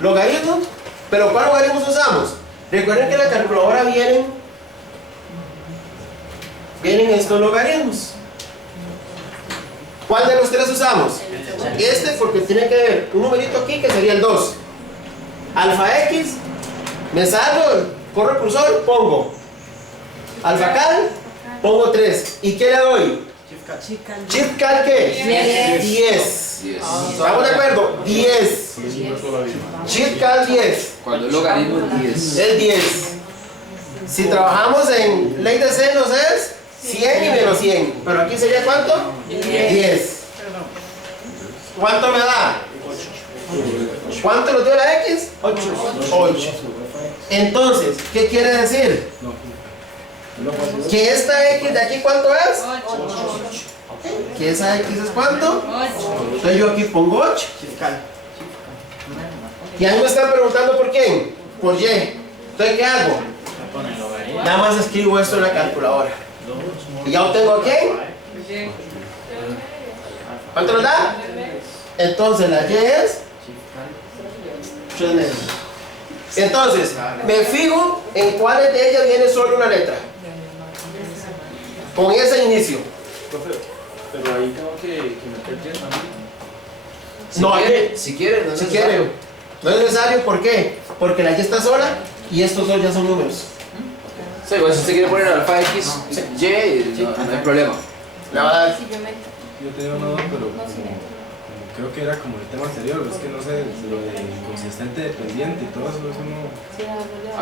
logaritmo, pero ¿cuál logaritmos usamos? Recuerden que en la calculadora vienen estos logaritmos. ¿Cuál de los tres usamos? Este, porque tiene que haber un numerito aquí que sería el 2. Alfa X, me salgo, corro el cursor, pongo alfa cal, pongo 3. ¿Y qué le doy? Shift cal, ¿qué? 10. ¿Estamos de acuerdo? 10. Shift cal 10. Cuando el logaritmo es 10. Es 10. Si trabajamos en ley de senos es 100 y menos 100. Pero aquí sería ¿cuánto? 10. ¿Cuánto me da? ¿Cuánto nos dio la X? 8. Entonces, ¿qué quiere decir? Que esta X de aquí, ¿cuánto es? 8. ¿Que esa X es cuánto? 8. Entonces yo aquí pongo 8. Y a mí me están preguntando por quién. Por Y. Entonces, ¿qué hago? Nada más escribo esto en la calculadora. ¿Y ya obtengo a quién? ¿Cuánto nos da? Entonces la Y es 3 metros. Entonces, me fijo en cuáles de ellas viene solo una letra. Con ese inicio. Pero ahí tengo que meter 10 también. No, hay Si quiere, no si quiere. No es necesario, ¿por qué? Porque la Y está sola y estos dos ya son números. Sí, pues si usted quiere poner alfa X, Y, no hay problema. La verdad. Yo tenía una duda, pero creo que era como el tema anterior, es que no sé, lo de inconsistente dependiente y todo eso, eso no...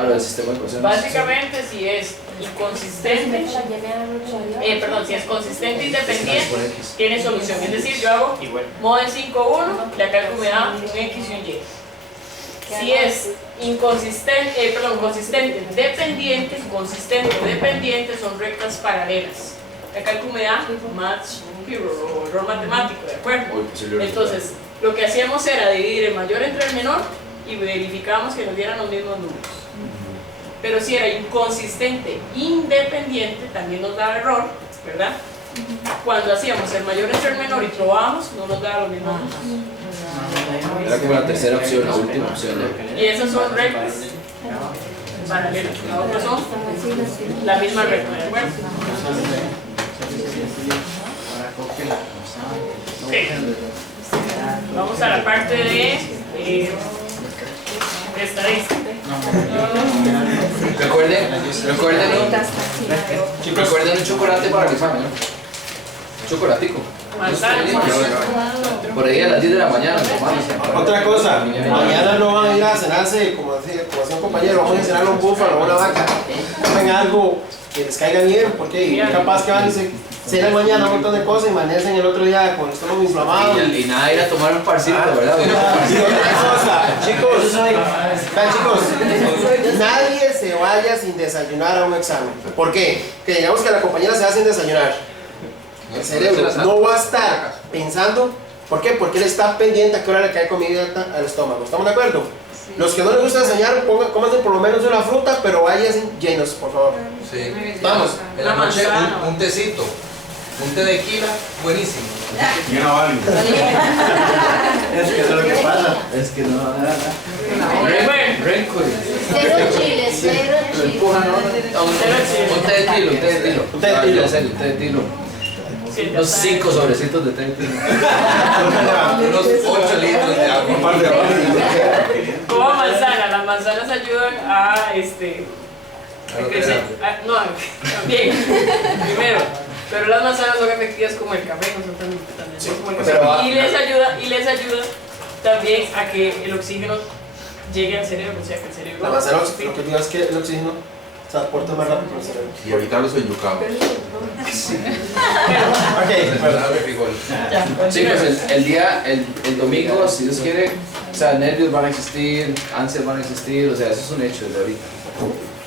Lo del sistema de ecuaciones. Básicamente, si es inconsistente, si es consistente e independiente, tiene solución. Es decir, yo hago mod 5, 1, la cálculo me da un X y un Y. Si es inconsistente, consistente dependiente, son rectas paralelas. La cálculo me da match hero o error matemático, ¿de acuerdo? Entonces, lo que hacíamos era dividir el mayor entre el menor y verificábamos que nos dieran los mismos números. Pero si era inconsistente independiente, también nos daba error, ¿verdad? Cuando hacíamos el mayor entre el menor y probábamos, no nos daba los mismos números. Era como la tercera opción, la última opción. Y esas son rectas paralelas. Las otras son la misma recta, ¿de acuerdo? Okay. Vamos a la parte de estadística. Recuerden un chocolate para el examen, ¿no? Un chocolatico. Manzana. Por ahí a las 10 de la mañana, tomando. Otra cosa, mañana no van a ir a cenarse, como hacía un compañero, vamos a cenar un búfalo o una vaca. Comen algo que les caiga bien, porque capaz que van y se cenan mañana un montón de cosas y amanecen el otro día con el estómago inflamado. Y nada, ir a tomar un parcito, ¿verdad? Chicos, nadie se vaya sin desayunar a un examen. ¿Por qué? Que digamos que la compañera se va sin desayunar. El cerebro no va a estar pensando. ¿Por qué? Porque él está pendiente a qué hora le cae comida al estómago. ¿Estamos de acuerdo? Los que no les gusta desayunar, cómanse por lo menos una fruta, pero vayan llenos, por favor. Sí. Vamos. En la noche un tecito, un té de quila, buenísimo. Y una válida. Es que eso es lo que pasa. Es que no, nada. Renco. Cero chiles, cero chiles. Un té de tilo, un té de tilo. Un té de tilo. En serio, un té de tilo. Unos 5 sobrecitos de té de tilo. Unos 8 litros de agua. Como manzana, las manzanas ayudan a crecer. No, también, primero. Pero las manzanas son efectivas como el café, no son tan como el café. Y les ayuda también a que el oxígeno llegue al cerebro, o sea que el cerebro. La manzana, lo que digo es que el oxígeno se aporta más rápido con el cerebro. Y ahorita los enyucados. Chicos, el domingo, si Dios quiere, o sea, nervios van a existir, ansias van a existir, o sea, eso es un hecho desde ahorita.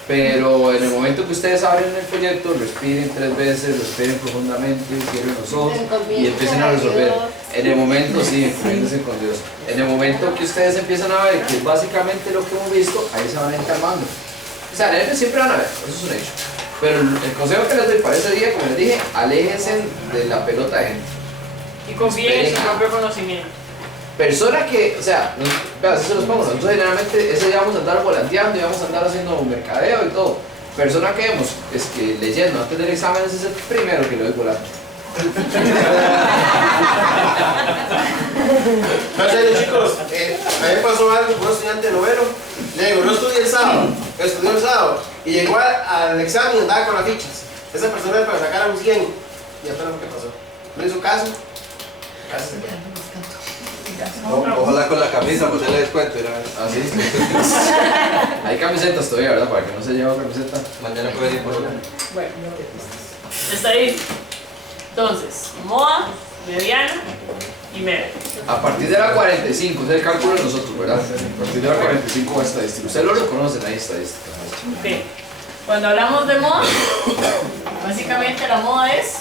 Pero en el momento que ustedes abren el folleto, respiren 3 veces, respiren profundamente, cierren los ojos y empiecen a resolver. En el momento, sí, encomiéndense con Dios. En el momento que ustedes empiezan a ver que es básicamente lo que hemos visto, ahí se van a ir calmando. O sea, nervios siempre van a ver, eso es un hecho. Pero el consejo que les doy para ese día, como les dije, aléjense de la pelota de gente. Y confíen en su propio conocimiento. Persona que, o sea, así se los pongo, nosotros generalmente ese día vamos a andar volanteando y vamos a andar haciendo mercadeo y todo. Persona que vemos, es que leyendo antes del examen ese es el primero que le doy volante. No, en serio, chicos, a mí me pasó algo con un estudiante noveno. Le digo, no estudié el sábado, estudió el sábado y llegó al examen y andaba con las fichas. Esa persona para sacar a un 100 y apenas lo que pasó. No hizo caso. Casi se queda. Ojalá con la camisa, pues le descuento. Así hay camisetas todavía, ¿verdad? Para que no se lleve camiseta. Mañana puede venir por una. Bueno, está ahí. Entonces, moda, mediana y media. A partir de la 45, es el cálculo de nosotros, ¿verdad? A partir de la 45 va estadística. Ustedes lo conocen ahí, estadística. Ok. Cuando hablamos de moda, básicamente la moda es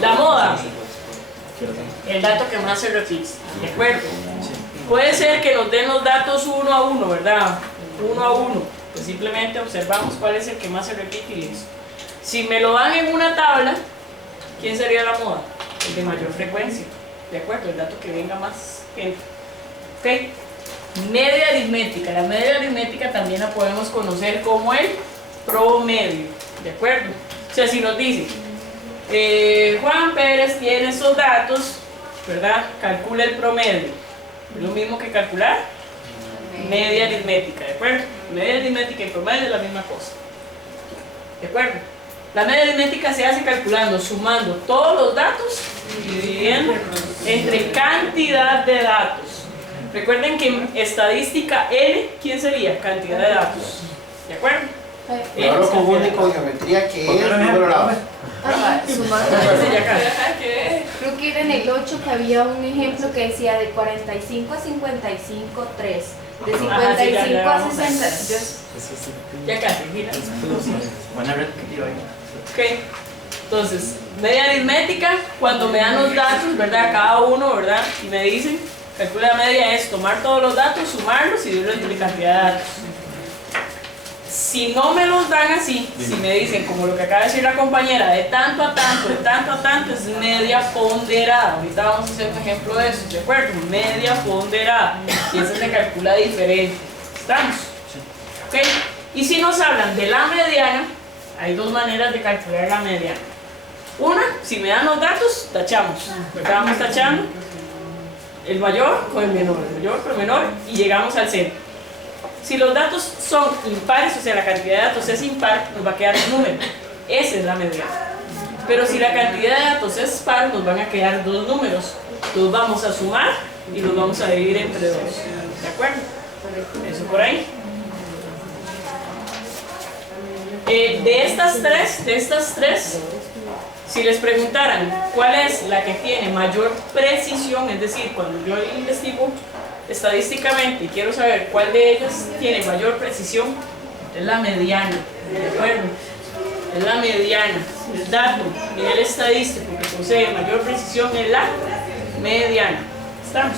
la moda, el dato que más se repite, ¿de acuerdo? Puede ser que nos den los datos uno a uno, ¿verdad? Uno a uno, pues simplemente observamos cuál es el que más se repite y listo. Si me lo dan en una tabla, ¿quién sería la moda? El de mayor frecuencia, ¿de acuerdo? El dato que venga más gente. ¿Ok? Media aritmética. La media aritmética también la podemos conocer como el promedio, ¿de acuerdo? O sea, si nos dice Juan Pérez tiene esos datos, ¿verdad? Calcula el promedio. Es lo mismo que calcular media aritmética, ¿de acuerdo? Media aritmética y promedio es la misma cosa, ¿de acuerdo? La media aritmética se hace calculando, sumando todos los datos y dividiendo entre cantidad de datos. Recuerden que en estadística N, ¿quién sería? Cantidad de datos. ¿De acuerdo? Yo lo confundo con geometría que es número lado. Creo que era en el 8 que había un ejemplo que decía de 45 a 55, 3. De 55 a 60. Ya casi, mira. Ok. Entonces, media aritmética, cuando me dan los datos, ¿verdad? Cada uno, ¿verdad? Y me dicen, calcula la media es tomar todos los datos, sumarlos y dividirlos entre cantidad de datos. Si no me los dan así, si me dicen, como lo que acaba de decir la compañera, de tanto a tanto, de tanto a tanto, es media ponderada. Ahorita vamos a hacer un ejemplo de eso, ¿de acuerdo? Media ponderada. Y eso se calcula diferente. ¿Estamos? ¿Ok? Y si nos hablan de la mediana, hay dos maneras de calcular la mediana. Una, si me dan los datos, tachamos. ¿Verdad? Vamos tachando el mayor con el menor, el mayor con el menor, y llegamos al centro. Si los datos son impares, o sea, la cantidad de datos es impar, nos va a quedar un número. Esa es la mediana. Pero si la cantidad de datos es par, nos van a quedar dos números. Los vamos a sumar y los vamos a dividir entre dos. ¿De acuerdo? Eso por ahí. De estas tres, si les preguntaran cuál es la que tiene mayor precisión, es decir, cuando yo investigo estadísticamente y quiero saber cuál de ellas tiene mayor precisión, es la mediana, ¿de acuerdo? Es la mediana, el dato, nivel estadístico que posee mayor precisión es la mediana. ¿Estamos?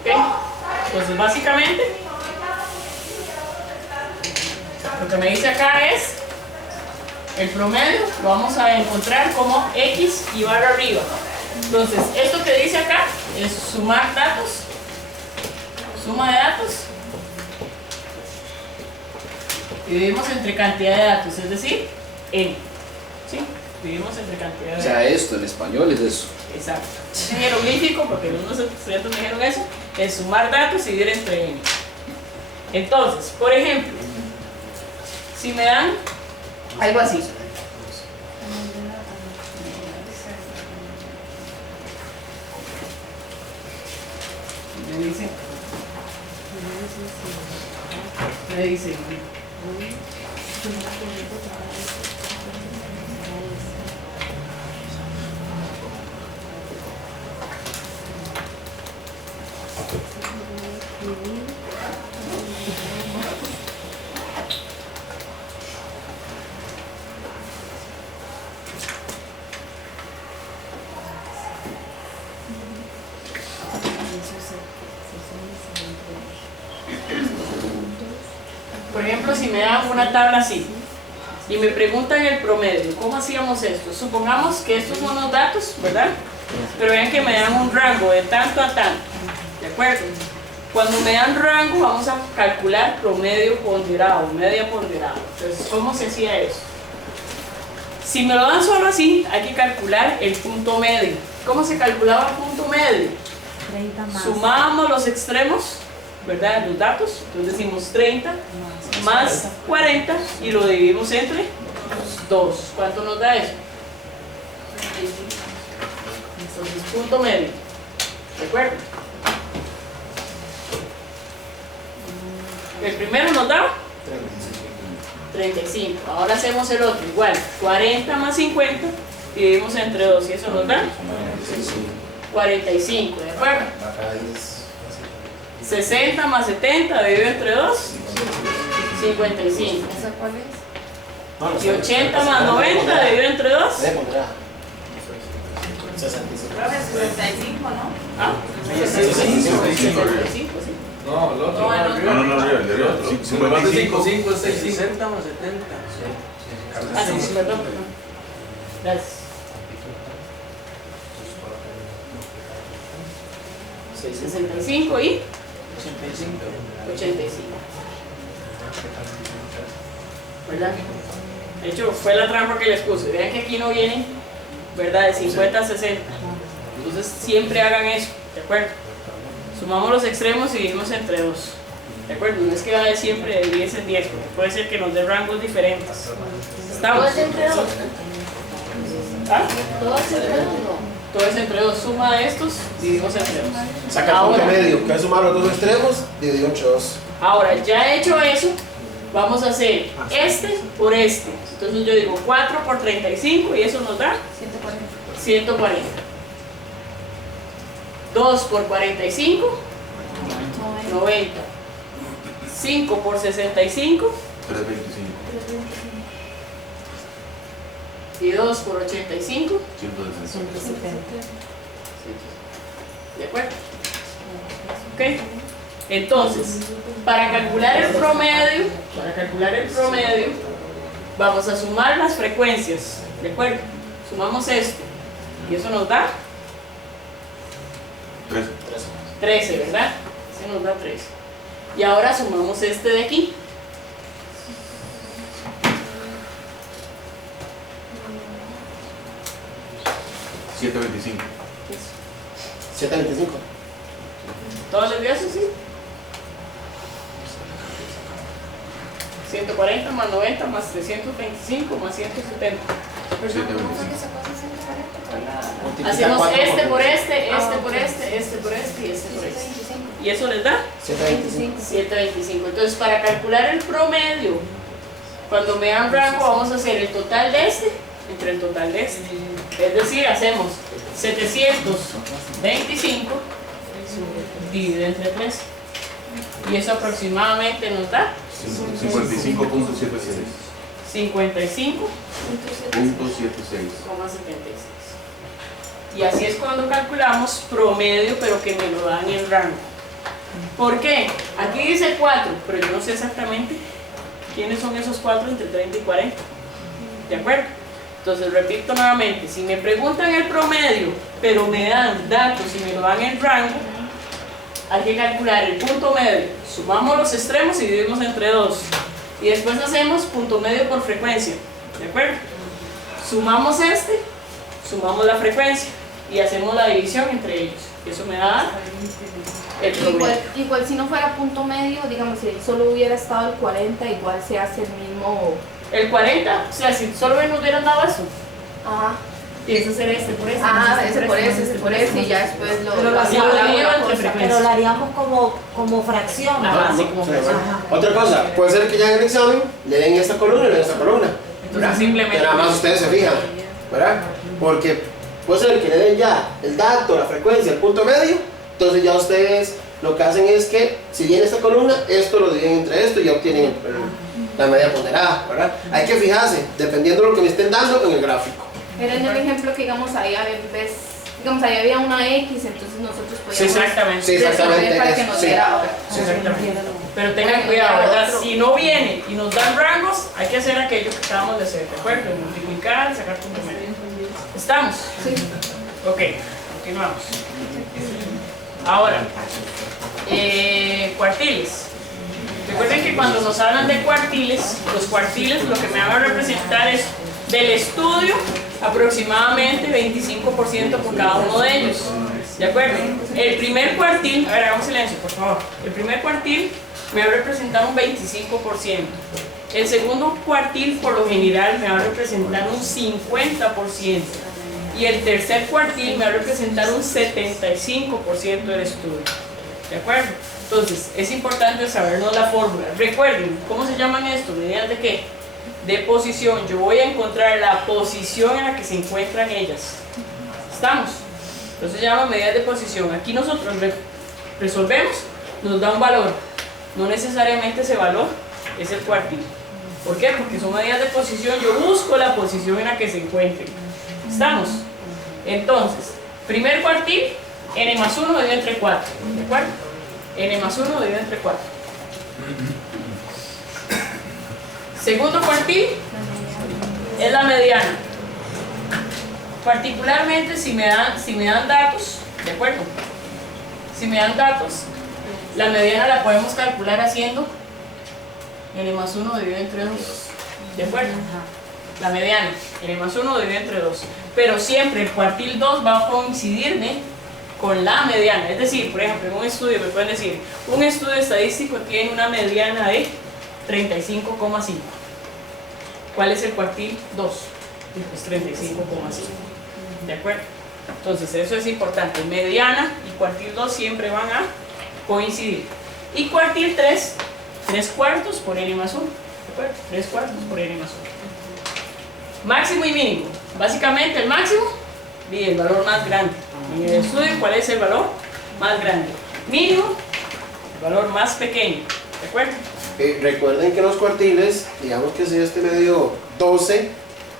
¿Ok? Entonces básicamente lo que me dice acá es el promedio, lo vamos a encontrar como X y barra arriba. Entonces, esto que dice acá es sumar datos, suma de datos, y dividimos entre cantidad de datos, es decir, N. ¿Sí? Dividimos entre cantidad de datos. O sea, esto en español es eso. Exacto. En jeroglífico, porque algunos estudiantes me dijeron eso, es sumar datos y dividir entre N. Entonces, por ejemplo, si me dan algo así. Me dicen Por ejemplo, si me dan una tabla así y me preguntan el promedio, ¿cómo hacíamos esto? Supongamos que estos son los datos, ¿verdad? Pero vean que me dan un rango de tanto a tanto, ¿de acuerdo? Cuando me dan rango vamos a calcular promedio ponderado, media ponderado. Entonces, ¿cómo se hacía eso? Si me lo dan solo así, hay que calcular el punto medio. ¿Cómo se calculaba el punto medio? 30 más. Sumábamos los extremos, ¿verdad? Los datos, entonces decimos 30 más 40 y lo dividimos entre 2. ¿Cuánto nos da eso? Entonces, punto medio. ¿De acuerdo? El primero nos da 35. Ahora hacemos el otro, igual, 40 más 50, dividimos entre 2 y eso nos da 45, ¿de acuerdo? 60 más 70 dividido entre 2, 55. ¿Esa cuál es? Y 80 más 90 dividido entre 2, 65, ¿no? ¿ah? 65, sí. No, el otro. No, el otro. No, arriba, el de arriba. 55. 5 es 65. 60 más 70. Ah, sí, perdón. Gracias. 65 y 85. ¿Verdad? De hecho, fue la trampa que les puse. Vean que aquí no viene, ¿verdad? De 50 a 60. Entonces, siempre hagan eso, ¿de acuerdo? Sumamos los extremos y dividimos entre 2. ¿De acuerdo? No es que va de siempre de 10 en 10, porque puede ser que nos dé rangos diferentes. ¿Estamos? ¿Todo es entre 2? ¿Ah? ¿Todo es entre 2? No. Todo es entre 2. Suma de estos, dividimos entre 2. Saca el punto medio, que es sumar los dos extremos, dividido entre 2. Ahora, ya hecho eso, vamos a hacer este por este. Entonces yo digo 4 por 35 y eso nos da 140. 2 por 45, 90. 5 por 65 325. y 2 por 85. 160. ¿De acuerdo? ¿Ok? Entonces, para calcular el promedio, vamos a sumar las frecuencias. ¿De acuerdo? Sumamos esto y eso nos da 13, ¿verdad? Ese nos da 13. Y ahora sumamos este de aquí. $725. 725. ¿Todos les dio eso? Sí. 140 más 90 más 325 más 170. Hacemos este por este, este por este, este por este y este por este. ¿Y eso les da? 725. 725. Entonces, para calcular el promedio, cuando me dan rango, vamos a hacer el total de este entre el total de este. Es decir, hacemos 725 dividido entre 3. Y eso aproximadamente nos da 55.76. 55,76. Y así es cuando calculamos promedio, pero que me lo dan en rango. ¿Por qué? Aquí dice 4, pero yo no sé exactamente quiénes son esos 4 entre 30 y 40. ¿De acuerdo? Entonces repito nuevamente, si me preguntan el promedio, pero me dan datos y me lo dan en rango, hay que calcular el punto medio. Sumamos los extremos y dividimos entre 2. Y después hacemos punto medio por frecuencia. ¿De acuerdo? Sumamos este, sumamos la frecuencia y hacemos la división entre ellos. Eso me da el promedio. Igual si no fuera punto medio, digamos, si solo hubiera estado el 40, igual se hace el mismo. El 40, o sea, si solo nos hubieran dado eso, Ajá. tienes que hacer este por este. Ese por ese y ya después lo Pero lo hacemos hacemos la entre cosa. frecuencias. Pero lo haríamos como fracción. Ajá, así como Sí, funciona. bueno. Otra cosa, puede ser que ya en el examen le den esta columna y le den esta columna. Entonces simplemente. Que nada más ustedes se fijan, ¿verdad? Porque puede ser que le den ya el dato, la frecuencia, el punto medio. Entonces ya ustedes lo que hacen es que si viene esta columna, esto lo dividen entre esto y ya obtienen la media ponderada, ¿verdad? Hay que fijarse, dependiendo de lo que me estén dando en el gráfico. Era en el ejemplo que digamos ahí había una X, entonces nosotros podíamos Sí, exactamente. Sí, exactamente. resolver para que eso, nos sí. diera ahora. Sí, exactamente. Pero tengan cuidado, ¿verdad? Si no viene y nos dan rangos, hay que hacer aquello que acabamos de hacer, ¿de acuerdo? Multiplicar, sacar punto medio. ¿Estamos? Sí. Ok, continuamos. Ahora, cuartiles. Recuerden que cuando nos hablan de cuartiles, los cuartiles lo que me van a representar es del estudio aproximadamente 25% por cada uno de ellos. ¿De acuerdo? El primer cuartil, a ver, hagamos silencio, por favor. El primer cuartil me va a representar un 25%. El segundo cuartil, por lo general, me va a representar un 50%. Y el tercer cuartil me va a representar un 75% del estudio. ¿De acuerdo? Entonces, es importante sabernos la fórmula. Recuerden, ¿cómo se llaman esto? ¿Medidas de qué? De posición. Yo voy a encontrar la posición en la que se encuentran ellas. ¿Estamos? Entonces se llaman medidas de posición. Aquí nosotros resolvemos, nos da un valor. No necesariamente ese valor es el cuartil. ¿Por qué? Porque son medidas de posición. Yo busco la posición en la que se encuentren. ¿Estamos? Entonces, primer cuartil, n más 1 dividido entre 4. ¿De acuerdo? N más 1 dividido entre 4. Segundo cuartil es la mediana. Particularmente si me dan datos, ¿de acuerdo? Si me dan datos, la mediana la podemos calcular haciendo n más 1 dividido entre 2. ¿De acuerdo? La mediana, n más 1 dividido entre 2. Pero siempre el cuartil 2 va a coincidirme con la mediana. Es decir, por ejemplo, en un estudio me pueden decir, un estudio estadístico tiene una mediana de 35,5. ¿Cuál es el cuartil 2? Pues 35,5. ¿De acuerdo? Entonces eso es importante. Mediana y cuartil 2 siempre van a coincidir. Y cuartil 3, 3 cuartos por n más 1. ¿De acuerdo? 3 cuartos por n más 1. Máximo y mínimo. Básicamente el máximo y el valor más grande. En el estudio, ¿cuál es el valor más grande? Mínimo, el valor más pequeño. ¿De acuerdo? Recuerden que los cuartiles, digamos que si este me dio 12,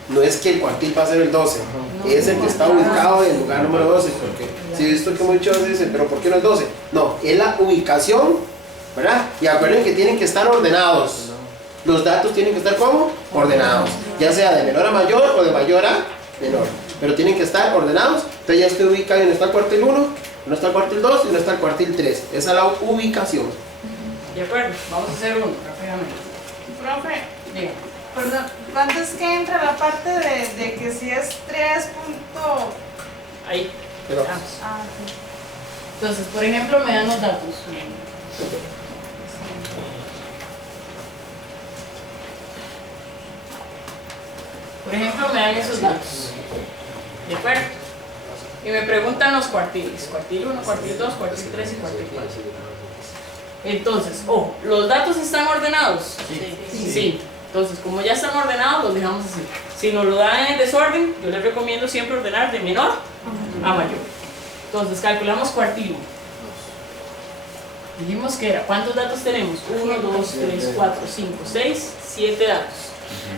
no es que el cuartil va a ser el 12, es el que está ubicado en el lugar número 12, porque si he visto que muchos dicen, pero ¿por qué no es 12? No, es la ubicación, ¿verdad? Y acuerden que tienen que estar ordenados. Los datos tienen que estar como ordenados, ya sea de menor a mayor o de mayor a menor, pero tienen que estar ordenados. Entonces ya estoy ubicado en está el cuartil 1, no está el cuartil 2 y no está el cuartil 3. Esa es la ubicación. ¿De acuerdo? Vamos a hacer uno rápidamente. Profe, Diga. perdón, ¿cuándo es que entra la parte de que si es 3 punto? Ahí. Pero, Vamos. Entonces, por ejemplo, me dan los datos. Por ejemplo, me dan esos datos. ¿De acuerdo? Y me preguntan los cuartiles. Cuartil 1, cuartil 2, cuartil 3 y cuartil 4. Entonces, ¿los datos están ordenados? Sí. Entonces, como ya están ordenados, los dejamos así. Si nos lo dan en desorden, yo les recomiendo siempre ordenar de menor a mayor. Entonces, calculamos cuartil 1. Dijimos que era, ¿cuántos datos tenemos? 1, 2, 3, 4, 5, 6, 7 datos.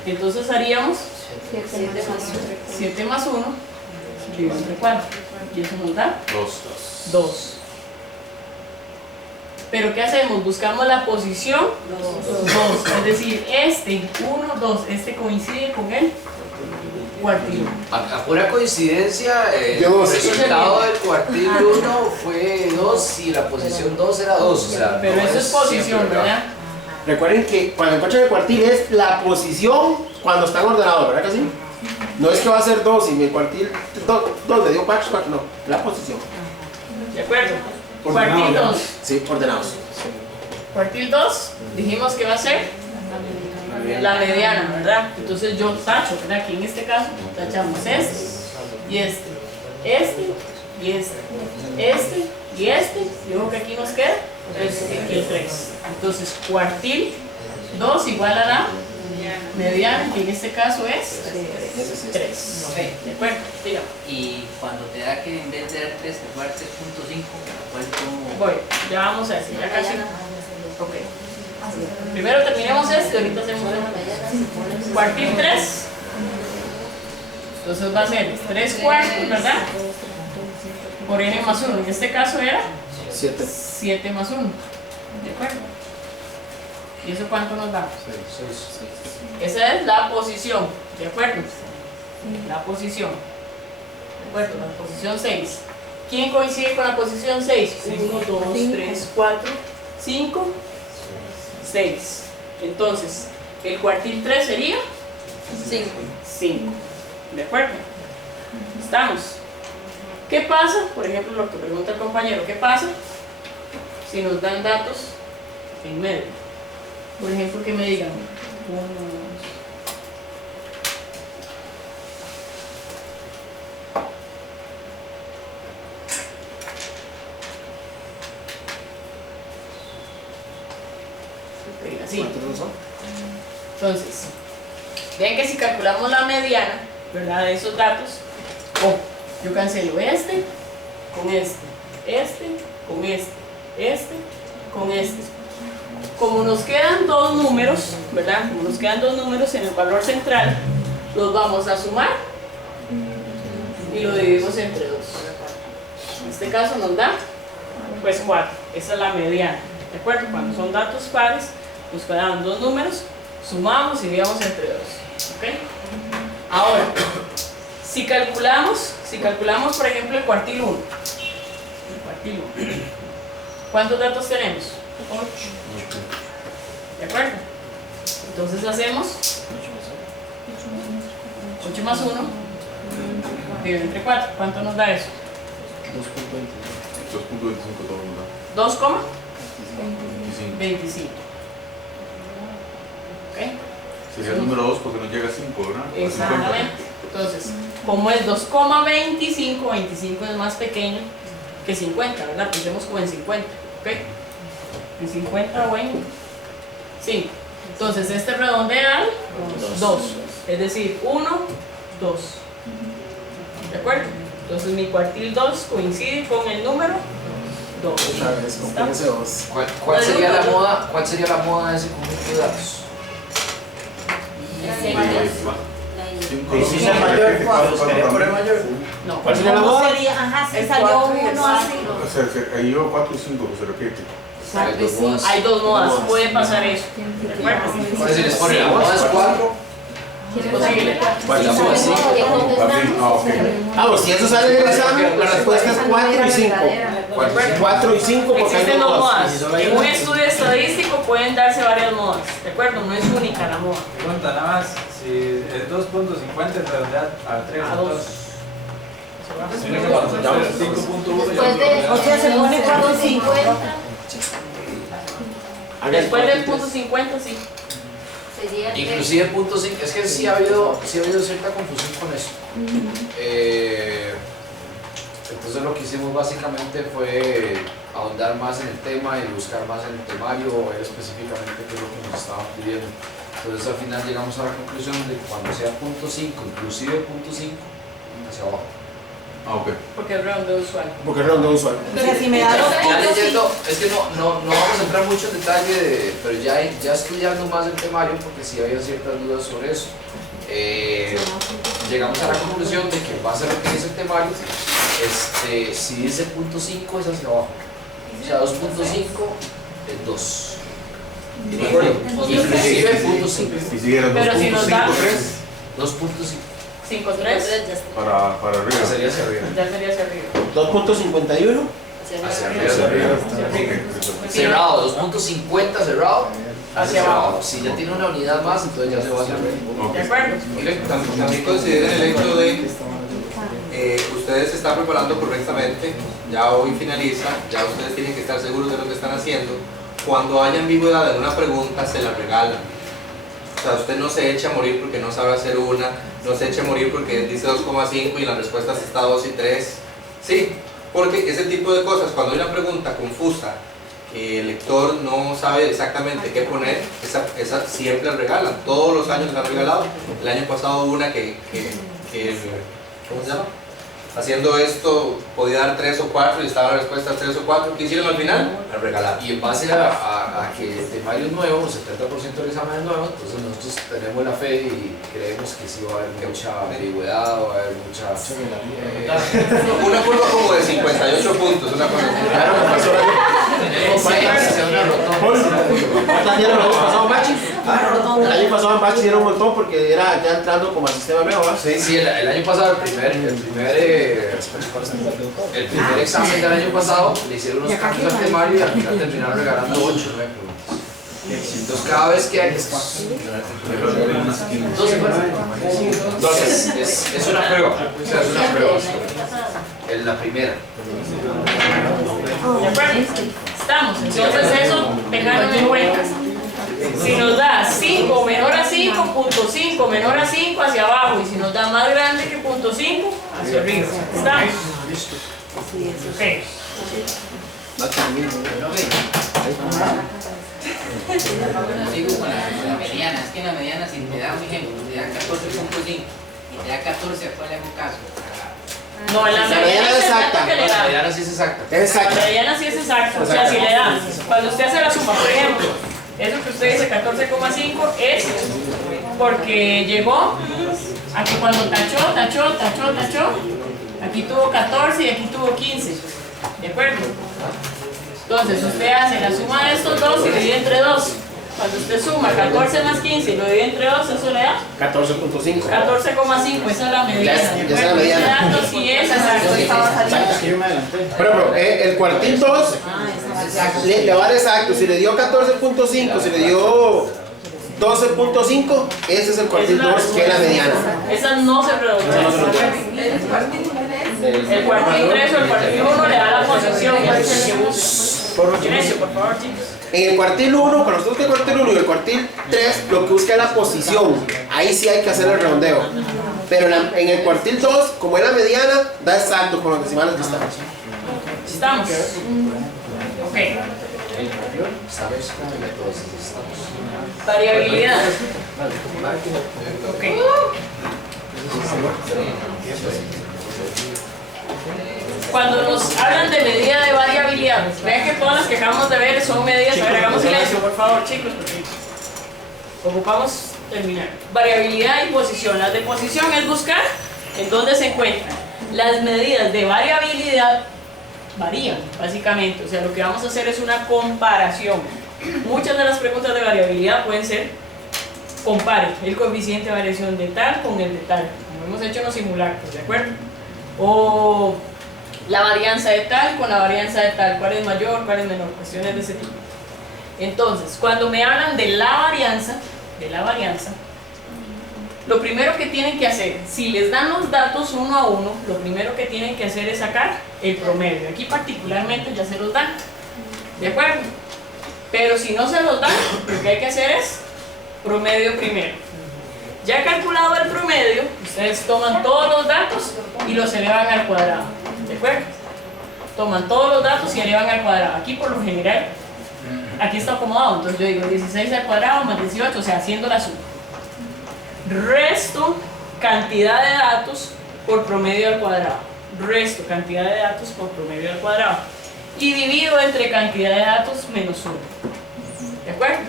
Entonces haríamos 7 más 1 dividido entre 4. Y eso nos da 2. Pero ¿qué hacemos? Buscamos la posición 2. Es decir, 1, 2, este coincide con el cuartil. A pura coincidencia, el Dos. resultado del cuartil 1 fue 2 y la posición 2 era 2. O sea, Pero no eso es posición, siempre, ¿verdad? recuerden que cuando encuentran el cuartil es la posición cuando están ordenados, ¿verdad que sí? No es que va a ser 2 y mi cuartil 2 le dio 4, no, la posición. ¿De acuerdo? Ordenado, Cuartil ya. 2. Sí, ordenados. Cuartil 2, dijimos que va a ser la mediana, ¿verdad? Entonces yo tacho, ¿verdad? Aquí en este caso tachamos este y este y este y digo que aquí nos queda el 3. Entonces cuartil 2 igual a la mediana, que en este caso es 3. ¿De acuerdo? Dígame. Y cuando te da que en vez de dar 3 te puede dar 3.5, ¿cuál como? Voy, ya vamos a decir, ya casi. Ok. Primero terminemos esto y ahorita hacemos el cuartil 3. Entonces va a ser 3 cuartos, ¿verdad? Por n más 1. En este caso era 7 más 1. ¿De acuerdo? ¿Y eso cuánto nos da? 6. Esa es la posición, ¿de acuerdo? La posición. ¿De acuerdo? La posición 6. ¿Quién coincide con la posición 6? 1, 2, 3, 4, 5, 6. Entonces, el cuartil 3 sería 5. ¿De acuerdo? ¿Estamos? ¿Qué pasa? Por ejemplo, lo que pregunta el compañero, ¿qué pasa si nos dan datos en medio? Por ejemplo, que me digan 1, 2. Así. Entonces, vean que si calculamos la mediana, ¿verdad? De esos datos, yo cancelo este con este, con este con este. Como nos quedan dos números, ¿verdad? Como nos quedan dos números en el valor central, los vamos a sumar y lo dividimos entre 2. En este caso nos da pues 4. Esa es la mediana, ¿de acuerdo? Cuando son datos pares, nos quedan dos números, sumamos y dividimos entre 2. ¿Ok? Ahora, si calculamos por ejemplo el cuartil 1, ¿cuántos datos tenemos? 8. ¿De acuerdo? Entonces hacemos 8 más 1 dividido entre 4. ¿Cuánto nos da eso? 2.25 todo nos da. 2,25. ¿Ok? Sería el número 2 porque nos llega a 5, ¿verdad? A 50. Exactamente. Entonces, como es 2,25, 25 es más pequeño que 50, ¿verdad? Pensemos como en 50, ¿ok? En 50 o en 5. Entonces, este redondea al 2, es decir, 1, 2. ¿De acuerdo? Entonces, mi cuartil 2 coincide con el número 2. Otra vez, con ese 2. ¿Cuál sería la moda? ¿Cuál sería la moda de ese conjunto de datos? Si es el mayor, ¿quería poner mayor? No. ¿Cuál sería la ¿Cómo moda? sería? Ajá, si El salió 4 y el uno así. O sea, ahí llevo 4 y 5, que se repite. Hay dos modas. Hay dos modas, puede pasar eso. ¿De acuerdo? Es decir, les pone la moda es 4. Es posible. La moda es 5. Pues si eso sale en el examen, la respuesta es 4 y 5. 4 y 5 porque hay Existen dos modas. modas. En un estudio estadístico pueden darse varias modas. ¿De acuerdo? No es única la moda. Pregunta nada más, si es 2.50 en realidad a 3 A 2. 5.1 Después de O sea, se pone 4.50. Después del punto 50, sí. sería 3. Inclusive punto 5, es que sí ha habido cierta confusión con eso. Entonces lo que hicimos básicamente fue ahondar más en el tema y buscar más en el temario, ver específicamente qué es lo que nos estaban pidiendo. Entonces al final llegamos a la conclusión de que cuando sea punto 5, inclusive punto 5, hacia abajo. Ah, ok. Porque es redondeo usual. Porque es redondeo usual. O sea, si me da Ya 2.5. leyendo, es que no vamos a entrar mucho en detalle, pero ya estudiando más el temario, porque sí había ciertas dudas sobre eso. Llegamos a la conclusión de que en base a lo que dice el temario, si dice punto 5 es hacia abajo. O sea, 2.5 es 2. Inclusive punto 5. Si siguiera Pero si nos da 2.53 2.5. 5, 3, para arriba. Sería hacia arriba. ya sería hacia arriba. 2.51. Hacia arriba. Hacia arriba. Cerrado, 2.50 cerrado. Hacia abajo. Si ya tiene una unidad más, entonces ya se va hacia arriba. ¿De acuerdo? También consideren el hecho de ustedes se están preparando correctamente, ya hoy finaliza, ya ustedes tienen que estar seguros de lo que están haciendo. Cuando haya ambigüedad en una pregunta, se la regalan. O sea, usted no se echa a morir porque no sabe hacer una, no se echa a morir porque dice 2,5 y la respuesta está 2 y 3. Sí, porque ese tipo de cosas, cuando hay una pregunta confusa, el lector no sabe exactamente qué poner, esa siempre la regalan. Todos los años la han regalado. El año pasado hubo una que ¿cómo se llama? Haciendo esto podía dar 3 o 4 y estaba la respuesta 3 o 4. ¿Qué hicieron al final? a regalar. Y en base a que el temario es nuevo, 70% del examen es nuevo, entonces nosotros tenemos la fe y creemos que sí va a haber mucha ambigüedad, va a haber mucha... Una curva como de 58 puntos, una cosa así. Claro, me pasó ¿cuántas dieron el año pasado, Bachi? El año pasado en Bachi dieron un montón porque era ya entrando como al sistema nuevo, ¿verdad? Sí, el año pasado, el primer examen del año pasado, le hicieron unos cambios al temario y al final terminaron regalando 8 o 9 preguntas. Entonces cada vez que hay... 12 es una prueba, o sea, es una prueba. Es la primera. ¿De acuerdo? Estamos, entonces eso tenganlo en cuenta. Si nos da 5 menor a 5, punto 5 menor a 5 hacia abajo, y si nos da más grande que punto 5, hacia arriba. ¿Estamos? Ok. Sigo con la mediana. Es que en la mediana, si te da un ejemplo, te da 14.5 y te da 14, ¿a cuál le hago caso? No, en la mediana es exacta. Que le da. La mediana sí es exacta. Es exacta. La mediana sí es exacta. O sea, si le da, cuando usted hace la suma, por ejemplo, eso que usted dice 14,5 es porque llegó aquí cuando tachó, aquí tuvo 14 y aquí tuvo 15. ¿De acuerdo? Entonces usted hace la suma de estos dos y divide entre 2. Cuando usted suma 14 más 15 y lo divide entre 2, eso le da 14.5. 14,5, esa es la mediana. Esa es la mediana. Datos sí es exacto. Por ejemplo, el cuartil 2 le va a dar exacto. Si le dio 14.5, si le dio 12.5, ese es el cuartil 2, que es la mediana. Esa no se reduce. El cuartil 3 o el cuartil 1 le da la posición, ese es el que busca. Silencio, por favor, chicos. En el cuartil 1, cuando nosotros busca el cuartil 1 y el cuartil 3, lo que busca es la posición. Ahí sí hay que hacer el redondeo. Pero en el cuartil 2, como es la mediana, da exacto con los decimales que están. ¿Estamos? Ok. Variabilidad. Ok. Cuando nos hablan de medida de variabilidad, vean que todas las que acabamos de ver son medidas. A ver, hagamos silencio, por favor, chicos, porque ocupamos terminar. Variabilidad y posición. Las de posición es buscar en dónde se encuentran. Las medidas de variabilidad varían, básicamente. O sea, lo que vamos a hacer es una comparación. Muchas de las preguntas de variabilidad pueden ser: compare el coeficiente de variación de tal con el de tal, como hemos hecho en los simulacros, ¿de acuerdo? O la varianza de tal con la varianza de tal, cuál es mayor, cuál es menor, cuestiones de ese tipo. Entonces, cuando me hablan de la varianza, lo primero que tienen que hacer, si les dan los datos uno a uno, lo primero que tienen que hacer es sacar el promedio. Aquí particularmente ya se los dan, ¿de acuerdo? Pero si no se los dan, lo que hay que hacer es promedio primero. Ya calculado el promedio, ustedes toman todos los datos y los elevan al cuadrado, ¿de acuerdo? Toman todos los datos y elevan al cuadrado. Aquí por lo general, aquí está acomodado, entonces yo digo 16 al cuadrado más 18, o sea, haciendo la suma. Resto cantidad de datos por promedio al cuadrado. Resto cantidad de datos por promedio al cuadrado. Y divido entre cantidad de datos menos 1. ¿De acuerdo?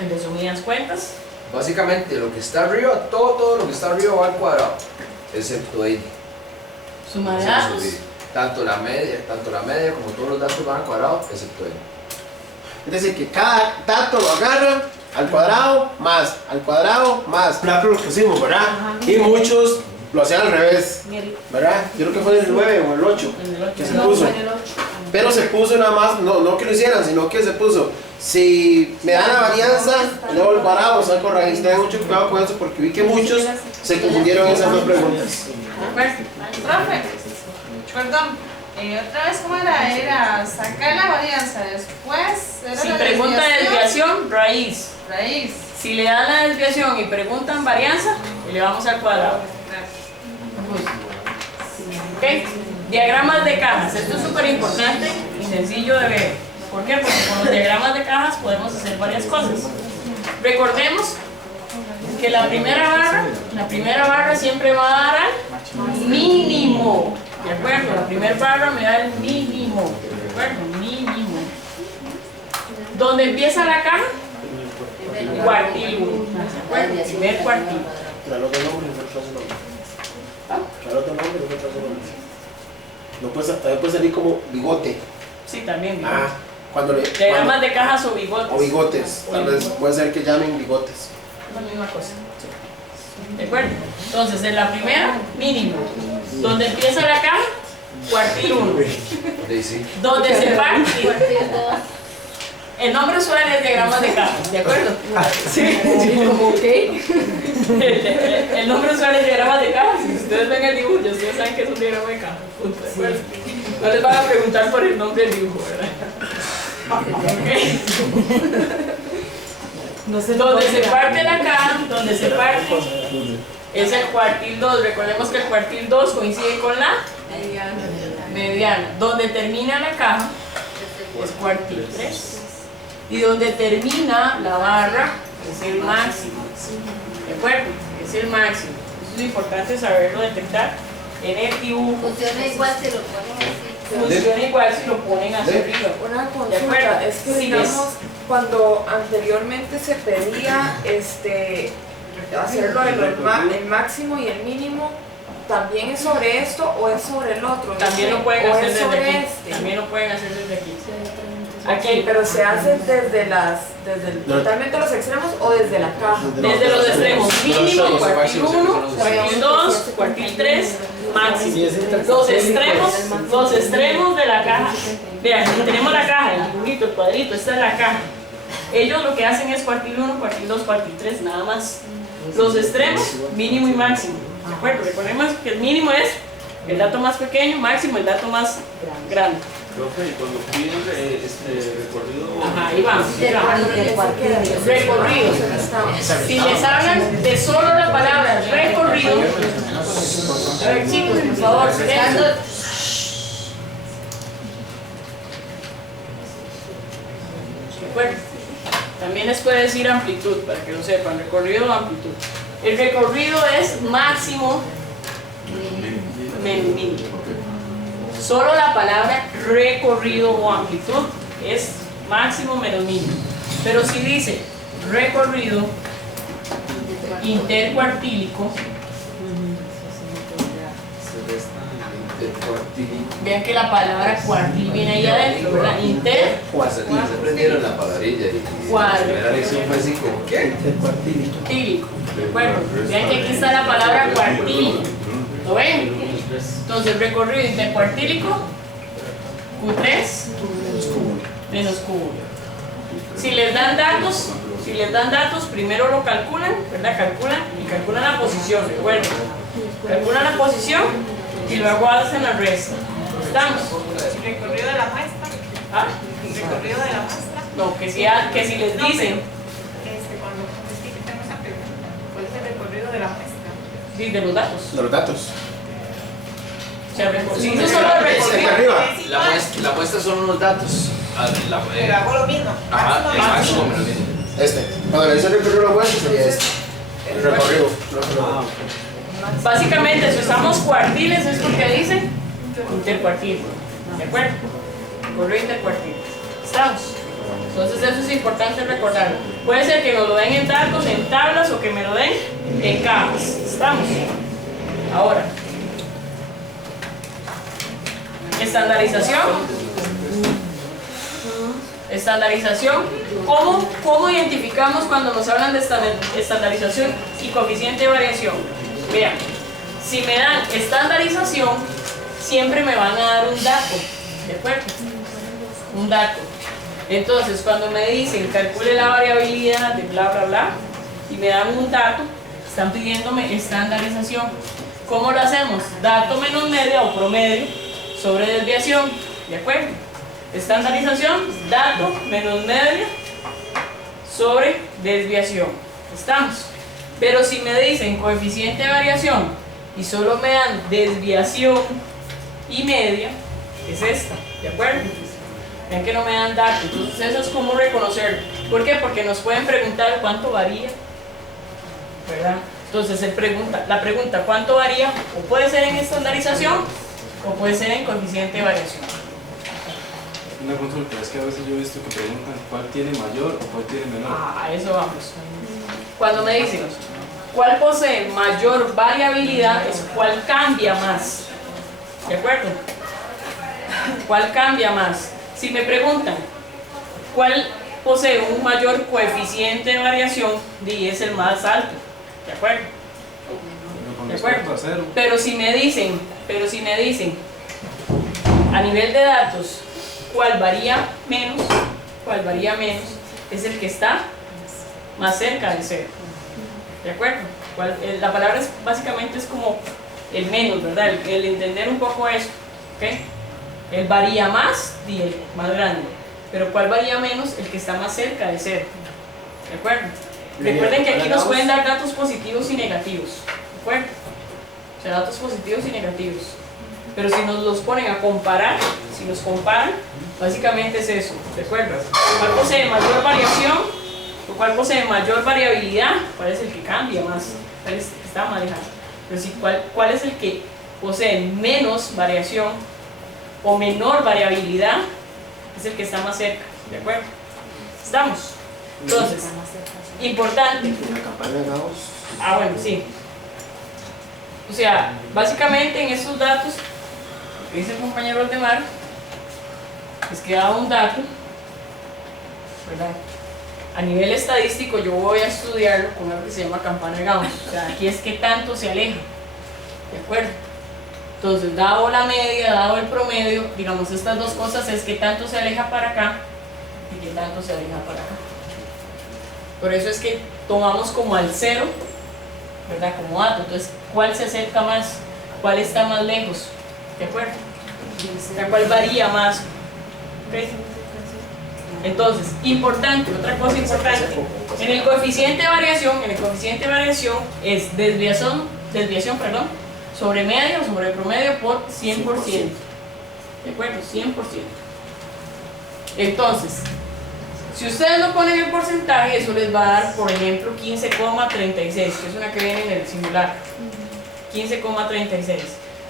En resumidas cuentas. Básicamente lo que está arriba, todo lo que está arriba va al cuadrado, excepto N. Suma de datos. Tanto la media como todos los datos van al cuadrado, excepto N. Es decir, que cada dato lo agarran al cuadrado, más, claro, lo pusimos, ¿verdad? Y muchos lo hacían al revés, ¿verdad? Yo creo que fue en el 9 o el 8 que se puso. Pero se puso nada más, no que lo hicieran, sino que se puso: si me dan la varianza, luego el cuadrado, saco raíz. Tengan mucho cuidado con eso porque vi que muchos se confundieron en esas dos preguntas. Profe, perdón, otra vez, ¿cómo era? Era sacar la varianza, después era Si la pregunta de desviación, raíz. Raíz. Si le dan la desviación y preguntan varianza, le vamos al cuadrado. ¿Ok? Diagramas de cajas. Esto es súper importante y sencillo de ver. ¿Por qué? Porque con los diagramas de cajas podemos hacer varias cosas. Recordemos que la primera barra siempre va a dar al mínimo. ¿De acuerdo? La primera barra me da el mínimo. ¿De acuerdo? Mínimo. Donde empieza la caja, cuartil 1. Primer cuartil. Claro otro nombre y no trazo nombre. Claro otro nombre y no trazo nombre. No puede salir como bigote. Sí, también bigote. Ah, cuando le. Diagramas de cajas o bigotes. O bigotes. Tal vez puede ser que llamen bigotes. Es la misma cosa. ¿De acuerdo? Entonces, en la primera, mínimo. Donde empieza la caja, cuartil 1. Daisy. Donde se parte. El nombre suena es diagramas de caja, ¿de acuerdo? Sí. Como, ¿ok? El nombre suena es diagramas de caja. Si ustedes ven el dibujo, ustedes saben que es un diagrama de caja. Punto, ¿de acuerdo? No les van a preguntar por el nombre del dibujo, ¿verdad? No sé Donde se parte la caja, donde se parte, es el cuartil 2. Recordemos que el cuartil 2 coincide con la mediana. Donde termina la caja es cuartil 3. Y donde termina la barra es el máximo. ¿De acuerdo? Es el máximo. Eso es importante saberlo detectar en el dibujo. Funciona igual si lo ponen así. Funciona igual si lo ponen hacia arriba. Una ¿De consulta, acuerdo? es que Sí, digamos, cuando anteriormente se pedía hacerlo el máximo y el mínimo, ¿también es sobre esto o es sobre el otro? También lo pueden ¿O hacer es desde sobre aquí. este? También lo pueden hacer desde aquí. Aquí, pero se hace totalmente los extremos o desde la caja. Desde los extremos, mínimo, Los cuartil máximos 1, siempre son los cuartil 2, cuartil 3, máximo. Los extremos de la caja. Vean, aquí tenemos la caja, el dibujito, el cuadrito, esta es la caja. Ellos lo que hacen es cuartil 1, cuartil 2, cuartil 3, nada más. Los extremos, mínimo y máximo. ¿De acuerdo? Recordemos que el mínimo es el dato más pequeño, máximo el dato más grande. Profe, y cuando piden recorrido... Ajá, ahí vamos. Recorrido. Si les hablan de solo la palabra recorrido, a ver chicos, por favor, silencio. ¿De acuerdo? También les puede decir amplitud, para que lo sepan, recorrido o amplitud. El recorrido es máximo menos mínimo. Solo la palabra recorrido o amplitud es máximo menos mínimo. Pero si dice recorrido intercuartílico, vean que la palabra cuartil viene ahí adentro, ¿verdad? Se aprendieron la palabrilla y la primera lección fue así como, ¿qué? Cuartílico. ¿De acuerdo? Vean que aquí está la palabra cuartil. ¿Lo ven? Entonces, recorrido intercuartílico, Q3 menos Q1. Si les dan datos, primero lo calculan, ¿verdad? Calculan la posición, recuerden. Calculan la posición y luego hacen la resta. ¿Estamos? Recorrido de la muestra. ¿Ah? Recorrido de la muestra. No, que si les dicen, Cuando tengo esa pregunta, ¿cuál es el recorrido de la muestra? sí, de los datos. De los datos. O sea, si dice solo el recorrido. Arriba. La muestra son unos datos. Pero hago lo mismo. Ajá, el máximo menos mínimo. Cuando le dice recorrido a la vuelta sería este. El recorrido. Básicamente, si usamos cuartiles es porque dice intercuartil. ¿De acuerdo? Recorrido intercuartil. ¿Estamos? Entonces eso es importante recordarlo. Puede ser que nos lo den en datos, en tablas o que me lo den en cajas. ¿Estamos? Ahora. Estandarización. Estandarización. ¿Cómo identificamos cuando nos hablan de estandarización y coeficiente de variación? Vean, si me dan estandarización, siempre me van a dar un dato, ¿de acuerdo? Un dato. Entonces, cuando me dicen calcule la variabilidad de bla bla bla y me dan un dato, están pidiéndome estandarización. ¿Cómo lo hacemos? Dato menos media o promedio sobre desviación, ¿de acuerdo? Estandarización, dato menos media sobre desviación. ¿Estamos? Pero si me dicen coeficiente de variación y solo me dan desviación y media, es esta, ¿de acuerdo? Ven que no me dan datos, entonces eso es como reconocerlo. ¿Por qué? Porque nos pueden preguntar cuánto varía, ¿verdad? Entonces la pregunta ¿cuánto varía? O puede ser en estandarización o puede ser en coeficiente de variación. Una consulta, es que a veces yo he visto que preguntan cuál tiene mayor o cuál tiene menor. A eso vamos. Cuando me dicen cuál posee mayor variabilidad es cuál cambia más. ¿De acuerdo? ¿Cuál cambia más? Si me preguntan cuál posee un mayor coeficiente de variación, es el más alto. ¿De acuerdo? Con ¿De respecto acuerdo? a cero. Pero si me dicen a nivel de datos cuál varía menos, es el que está más cerca de cero. ¿De acuerdo? La palabra básicamente es como el menos, ¿verdad? El entender un poco eso. ¿Ok? El varía más y el más grande. Pero ¿cuál varía menos? El que está más cerca de cero. ¿De acuerdo? Recuerden que aquí nos pueden dar datos positivos y negativos. ¿De acuerdo? O sea, datos positivos y negativos. Pero si nos los ponen a comparar, si nos comparan, básicamente es eso. ¿De acuerdo? ¿Cuál posee mayor variación? ¿O cuál posee mayor variabilidad? ¿Cuál es el que cambia más? ¿Cuál es el que está más lejano? Pero si, ¿cuál es el que posee menos variación o menor variabilidad? Es el que está más cerca. ¿De acuerdo? ¿Estamos? Entonces, importante. Bueno, sí. O sea, básicamente en estos datos, lo que dice el compañero Aldemar, es que da un dato, ¿verdad? A nivel estadístico yo voy a estudiarlo con algo que se llama campana de Gauss. O sea, aquí es que tanto se aleja. ¿De acuerdo? Entonces, dado la media, dado el promedio, digamos estas dos cosas es que tanto se aleja para acá y que tanto se aleja para acá. Por eso es que tomamos como al cero, ¿verdad? Como dato. Entonces, ¿cuál se acerca más? ¿Cuál está más lejos? ¿De acuerdo? ¿Cuál varía más? ¿Okay? Entonces, importante, otra cosa importante. En el coeficiente de variación es desviación, sobre media o sobre promedio por 100%. ¿De acuerdo? 100%. Entonces, si ustedes no ponen el porcentaje, eso les va a dar, por ejemplo, 15,36, que es una que viene en el singular. 15,36.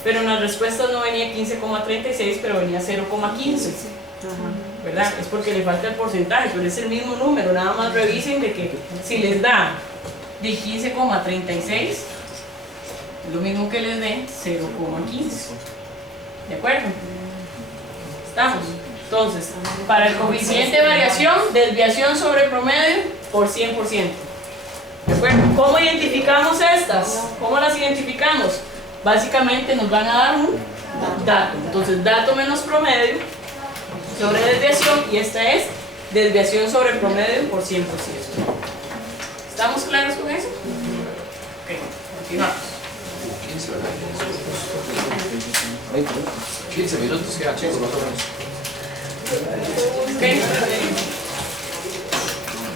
Pero en las respuestas no venía 15,36, pero venía 0,15. ¿Verdad? Es porque le falta el porcentaje, pero es el mismo número. Nada más revisen de que si les da de 15,36, es lo mismo que les dé 0,15. ¿De acuerdo? ¿Estamos? Entonces, para el coeficiente de variación, desviación sobre promedio por 100%. ¿De acuerdo? ¿Cómo identificamos estas? ¿Cómo las identificamos? Básicamente nos van a dar un dato. Entonces, dato menos promedio sobre desviación, y esta es desviación sobre promedio por 100%. ¿Estamos claros con eso? Ok, continuamos. 15 minutos queda, chicos, más o menos. Okay.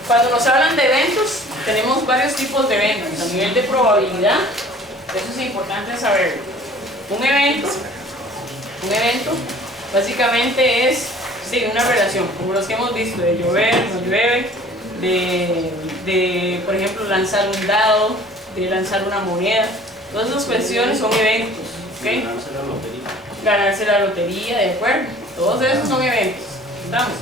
Cuando nos hablan de eventos, tenemos varios tipos de eventos. A nivel de probabilidad, eso es importante saberlo. Un evento básicamente es una relación, como los que hemos visto, de llover, no llueve, de por ejemplo lanzar un dado, de lanzar una moneda. Todas esas cuestiones son eventos. ¿Okay? Ganarse la lotería, ¿de acuerdo? Todos esos son eventos. ¿Estamos?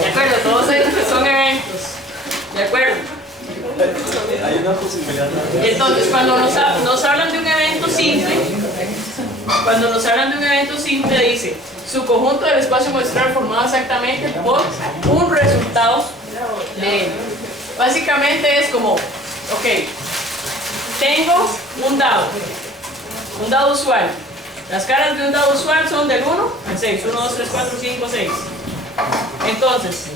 De acuerdo, todos esos son eventos. ¿De acuerdo? Hay una posibilidad. Entonces, cuando nos hablan de un evento simple, dice su conjunto del espacio muestral formado exactamente por un resultado de N. Básicamente es como, ok, tengo un dado usual. Las caras de un dado usual son del 1 al 6, 1, 2, 3, 4, 5, 6. Entonces,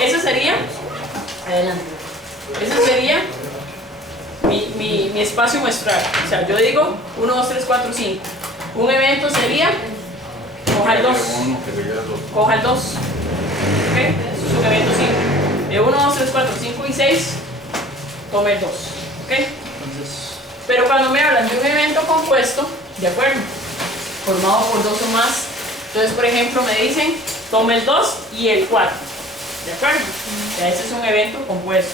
ese sería, adelante, ese sería mi espacio muestral. O sea, yo digo 1, 2, 3, 4, 5. Un evento sería, coja el 2. Coja el 2. ¿Ok? Eso es un evento simple. De 1, 2, 3, 4, 5 y 6, tome el 2. ¿Ok? Pero cuando me hablan de un evento compuesto, ¿de acuerdo? Formado por 2 o más. Entonces, por ejemplo, me dicen, tome el 2 y el 4. ¿De acuerdo? O sea, ese es un evento compuesto.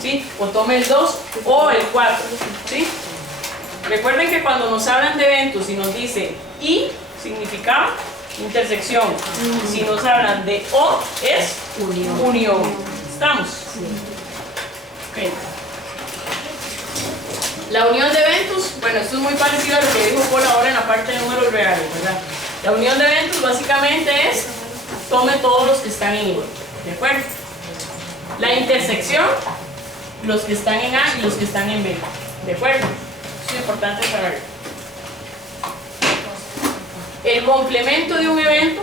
¿sí? O tome el 2 o el 4, ¿sí? Recuerden que cuando nos hablan de eventos y nos dice y, significa intersección. Si nos hablan de o, es unión. ¿Estamos? Okay. La unión de eventos, bueno, esto es muy parecido a lo que dijo Paul ahora en la parte de números reales, ¿verdad? La unión de eventos básicamente es tome todos los que están en I, ¿de acuerdo? La intersección, los que están en A y los que están en B, ¿de acuerdo? Eso es importante saber. El complemento de un evento,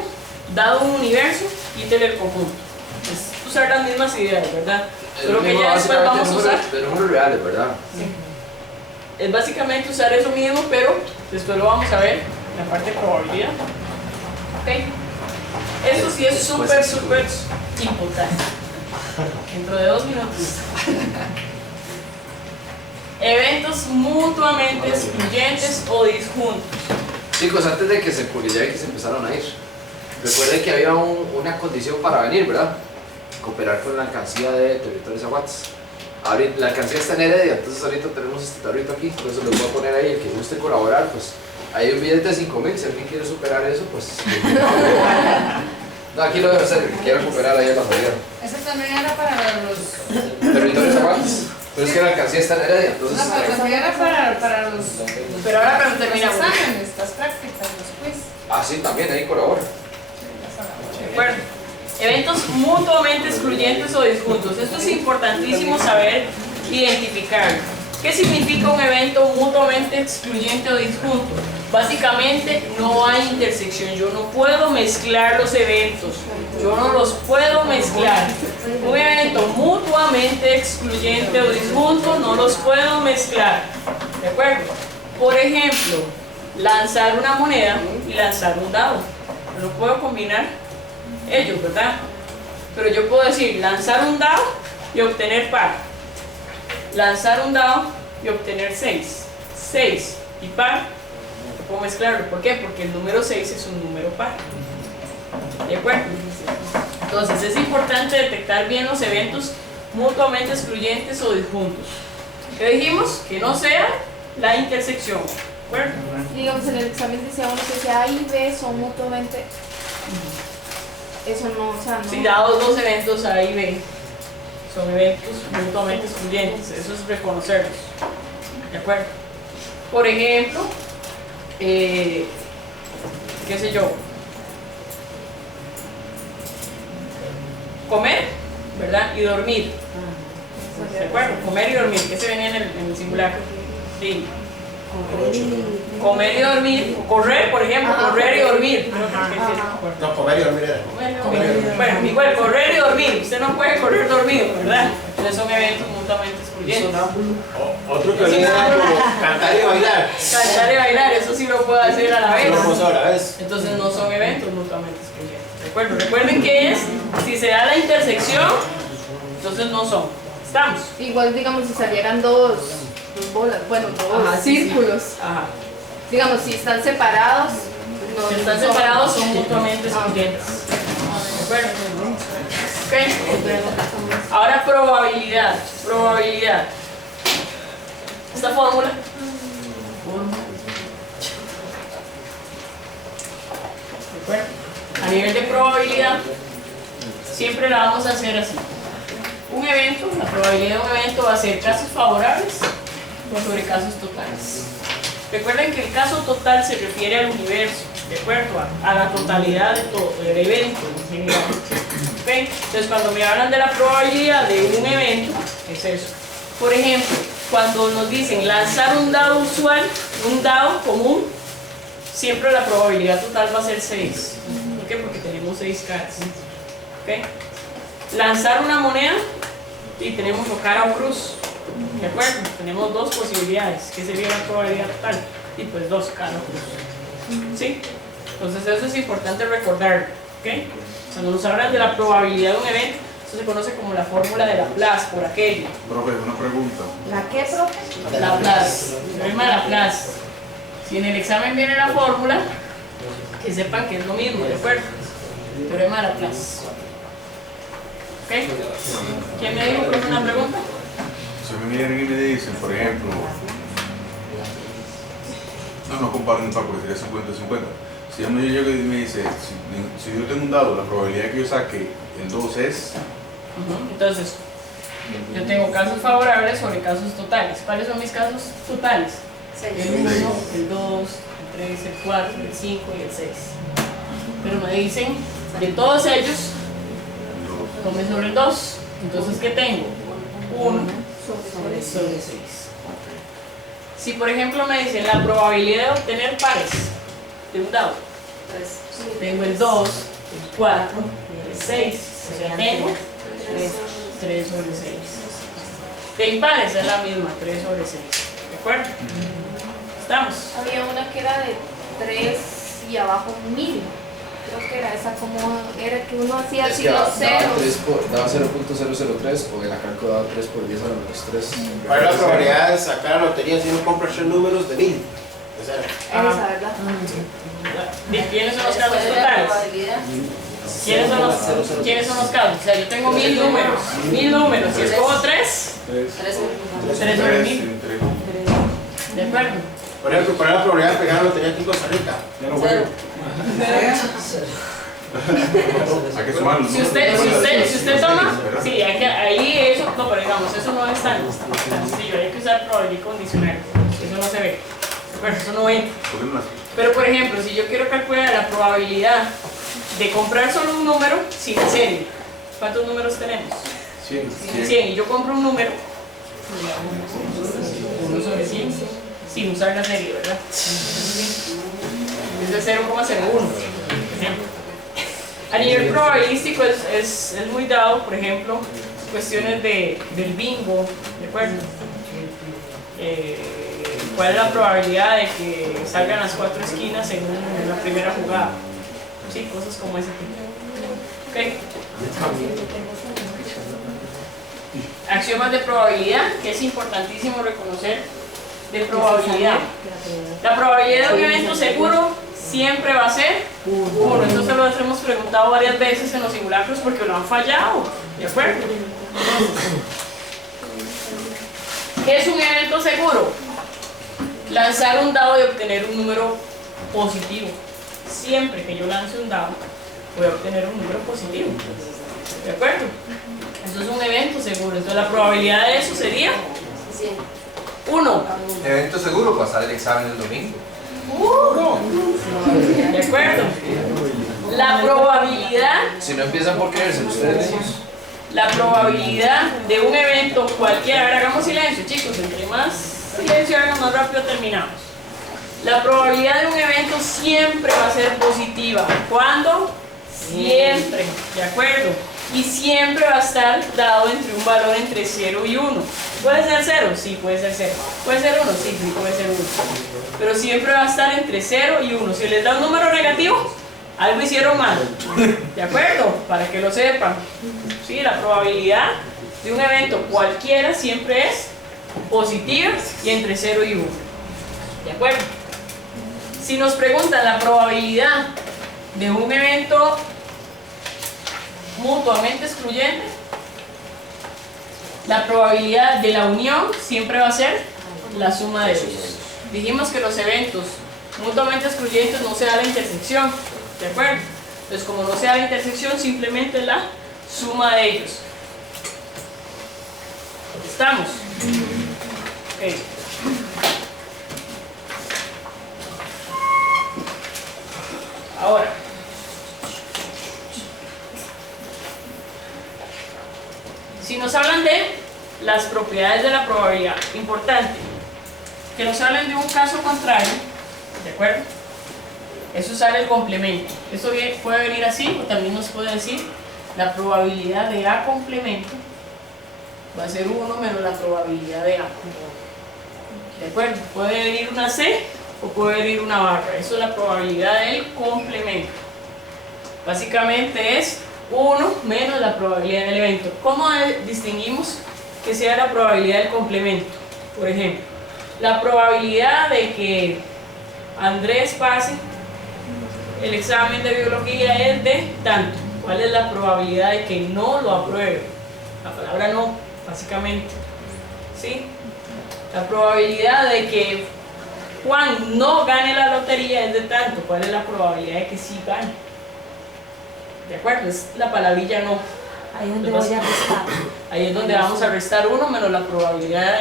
dado un universo, quítele el conjunto. Es usar las mismas ideas, ¿verdad? Solo que ya después vamos a usar de números reales, ¿verdad? Sí. Es básicamente usar eso mismo, pero después lo vamos a ver en la parte de probabilidad. ¿Okay? Eso sí es súper importante. Dentro de 2 minutos. Eventos mutuamente excluyentes o disjuntos. Chicos, antes de que se empezaron a ir, recuerden que había una condición para venir, ¿verdad? Cooperar con la alcancía de Territorios Aguates. Ahorita, la alcancía está en Heredia, entonces ahorita tenemos este tarrito aquí, entonces lo voy a poner ahí, el que guste colaborar, pues hay un billete de 5,000, si alguien quiere superar eso, pues... No, aquí lo debe hacer, el que quiera cooperar ahí a la salida. Ese también era para los... Territorios Aguates, pero es que la alcancía está en Heredia, entonces... No, pero también era para los... Pero ahora cuando los terminamos. exámenes, las prácticas, los quiz. Ah, sí, también ahí colabora. De acuerdo. Eventos mutuamente excluyentes o disjuntos. Esto es importantísimo saber identificar. ¿Qué significa un evento mutuamente excluyente o disjunto? Básicamente no hay intersección. Yo no puedo mezclar los eventos. Yo no los puedo mezclar. Un evento mutuamente excluyente o disjunto no los puedo mezclar. ¿De acuerdo? Por ejemplo, lanzar una moneda y lanzar un dado. Yo no puedo combinar ellos, ¿verdad? Pero yo puedo decir lanzar un dado y obtener par. Lanzar un dado y obtener 6. 6 y par. No puedo mezclarlo. ¿Por qué? Porque el número 6 es un número par. ¿De acuerdo? Entonces es importante detectar bien los eventos mutuamente excluyentes o disjuntos. ¿Qué dijimos? Que no sea la intersección. ¿De acuerdo? Digamos, en el examen decía uno que si A y B son mutuamente. Eso no, o sea, no. Si dados dos eventos A y B son eventos mutuamente excluyentes, eso es reconocerlos. ¿De acuerdo? Por ejemplo, qué sé yo, comer, ¿verdad? Y dormir. ¿De acuerdo? Comer y dormir, que se venía en el singular. Sí. Comer y dormir, o correr, por ejemplo, correr y dormir. No, comer y dormir era. Bueno, igual, correr y dormir. Usted no puede correr dormido, ¿verdad? Entonces son eventos mutuamente excluyentes. Otro que viene era como cantar y bailar. Cantar y bailar, eso sí lo puedo hacer a la vez. Lo puedo hacer a la vez. Entonces no son eventos mutuamente excluyentes. ¿De acuerdo? Recuerden que es, si se da la intersección, entonces no son. ¿Estamos? Igual, digamos, si salieran dos bolas, bueno, dos círculos. Sí. Ajá. Digamos, si están separados, no, Si están separados son mutuamente excluyentes. ¿De acuerdo? Ok. Ahora probabilidad. Probabilidad. Esta fórmula. ¿De acuerdo? A nivel de probabilidad, siempre la vamos a hacer así. Un evento, la probabilidad de un evento va a ser casos favorables sobre casos totales. Recuerden que el caso total se refiere al universo, ¿de acuerdo? A la totalidad de todo, del evento en general. ¿Okay? Entonces, cuando me hablan de la probabilidad de un evento, es eso. Por ejemplo, cuando nos dicen lanzar un dado usual, un dado común, siempre la probabilidad total va a ser 6. ¿Por qué? Porque tenemos 6 caras. ¿Okay? Lanzar una moneda y tenemos o cara o cruz. ¿De acuerdo? Tenemos dos posibilidades. ¿Qué sería la probabilidad total? Y pues 2 cara o cruz. ¿Sí? Entonces eso es importante recordar. ¿Okay? Cuando nos hablan de la probabilidad de un evento, eso se conoce como la fórmula de Laplace, por aquello. Profe, una pregunta. ¿La qué, profe? Laplace. Teorema de Laplace. Si en el examen viene la fórmula, que sepan que es lo mismo, ¿de acuerdo? Teorema de Laplace. ¿Ok? ¿Quién me dijo que es una pregunta? si me vienen y me dicen, por ejemplo, no comparen un par porque sería 50-50. Si yo llego y me dice, si yo tengo un dado, la probabilidad que yo saque el 2 es... Entonces, yo tengo casos favorables sobre casos totales. ¿Cuáles son mis casos totales? El 1, el 2, el 3, el 4, el 5 y el 6. Pero me dicen, de todos ellos, tome sobre el 2. Entonces, ¿qué tengo? 1 sobre 6. Si por ejemplo me dicen la probabilidad de obtener pares de un dado, tengo el 2, el 4, el 6, o sea, tengo 3 sobre 6. De impares es la misma, 3 sobre 6. ¿De acuerdo? ¿Estamos? Había una que era de 3 y abajo 1000. Creo que era esa, como era que uno hacía Es así que los daba ceros. 0.003 o en la calco daba 3 por 10 a la menos 3. ¿Cuál es la probabilidad de sacar la lotería si uno compra 3 números de 1000? Esa era. Esa, ¿verdad? Bien, ¿quiénes son los casos totales? ¿Quiénes son los casos? O sea, yo tengo 1000 números. 1000 números. Si escojo 3, 3 sobre 1000. ¿De acuerdo? Por ejemplo, ¿cuál es la probabilidad de pegar la lotería aquí en Costa Rica? Ya no juego. Hay que sumarlo. Si usted toma, sí, hay que, ahí eso, no, pero digamos, eso no es tan sencillo, hay que usar probabilidad condicional, eso no se ve, bueno, eso no entra. Pero por ejemplo, si yo quiero calcular la probabilidad de comprar solo un número sin serie, ¿cuántos números tenemos? 100, y yo compro un número, 1 sobre 100, sin usar la serie, ¿verdad? Es de 0,01, por ejemplo. A nivel probabilístico es muy dado, por ejemplo, cuestiones del bingo, ¿de acuerdo? ¿Cuál es la probabilidad de que salgan las 4 esquinas en la primera jugada? Sí, cosas como ese tipo. ¿Ok? Axiomas de probabilidad, que es importantísimo reconocer de probabilidad. La probabilidad de un evento seguro siempre va a ser 1. Esto se lo hemos preguntado varias veces en los simulacros porque lo han fallado. ¿De acuerdo? ¿Qué es un evento seguro? Lanzar un dado y obtener un número positivo. Siempre que yo lance un dado, voy a obtener un número positivo. ¿De acuerdo? Eso es un evento seguro. Entonces la probabilidad de eso sería 1. Evento seguro, pasar el examen el domingo. ¿De acuerdo? La probabilidad, Si no empiezan por creerse ustedes mismos. la probabilidad de un evento cualquiera, a ver, hagamos silencio, chicos, entre más silencio hagan, más rápido terminamos. La probabilidad de un evento siempre va a ser positiva. ¿Cuándo? Siempre, ¿de acuerdo? Y siempre va a estar dado entre un valor entre 0 y 1. ¿Puede ser 0? Sí, puede ser 0. ¿Puede ser 1? Sí, sí, puede ser 1. Pero siempre va a estar entre 0 y 1. Si les da un número negativo, algo hicieron mal. ¿De acuerdo? Para que lo sepan. Sí, la probabilidad de un evento cualquiera siempre es positiva y entre 0 y 1. ¿De acuerdo? Si nos preguntan la probabilidad de un evento mutuamente excluyente, la probabilidad de la unión siempre va a ser la suma de ellos. Dijimos que los eventos mutuamente excluyentes no se da la intersección, ¿de acuerdo? Entonces, como no se da la intersección, simplemente la suma de ellos. ¿Estamos? Ok. Ahora, si nos hablan de las propiedades de la probabilidad, importante, que nos hablen de un caso contrario, ¿de acuerdo? Es usar el complemento. Esto puede venir así, o también nos puede decir la probabilidad de A complemento va a ser 1 menos la probabilidad de A. ¿De acuerdo? Puede venir una C o puede venir una barra. Eso es la probabilidad del complemento. Básicamente es 1 menos la probabilidad del evento. ¿Cómo distinguimos que sea la probabilidad del complemento? Por ejemplo, la probabilidad de que Andrés pase el examen de biología es de tanto. ¿Cuál es la probabilidad de que no lo apruebe? La palabra no, básicamente. ¿sí? La probabilidad de que Juan no gane la lotería es de tanto. ¿Cuál es la probabilidad de que sí gane? ¿De acuerdo? Es la palabrilla no. Ahí es donde voy a restar. Ahí es donde vamos a restar 1 menos la probabilidad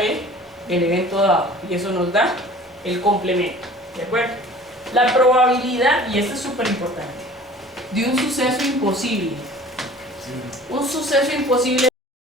del evento dado. Y eso nos da el complemento. ¿De acuerdo? La probabilidad, y esto es súper importante, de un suceso imposible. Un suceso imposible